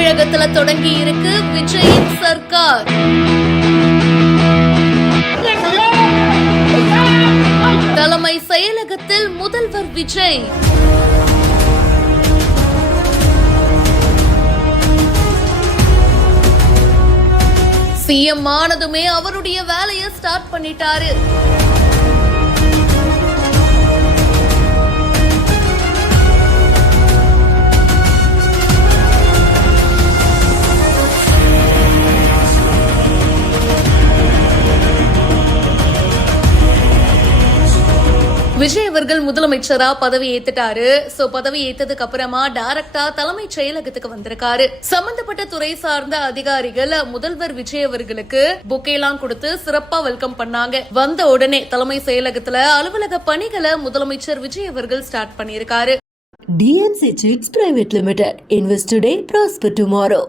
தமிழகத்துல தொடங்கி இருக்கு விஜயின் சர்க்கார். தலைமை செயலகத்தில் முதல்வர் விஜய். சிஎம் ஆனதுமே அவருடைய வேலையை ஸ்டார்ட் பண்ணிட்டாரு. விஜய் அவர்கள் முதலமைச்சரா பதவி ஏத்துட்டாரு. பதவி ஏத்ததுக்கு அப்புறமா டைரக்டா தலைமை செயலகத்துக்கு வந்திருக்காரு. சம்பந்தப்பட்ட துறை சார்ந்த அதிகாரிகள் முதல்வர் விஜய் அவர்களுக்கு புக்கேலாம் கொடுத்து சிறப்பா வெல்கம் பண்ணாங்க. வந்த உடனே தலைமை செயலகத்துல அலுவலக பணிகளை முதலமைச்சர் விஜய் அவர்கள் ஸ்டார்ட் பண்ணியிருக்காரு. DNC Chicks Private Limited. Invest today, prosper tomorrow.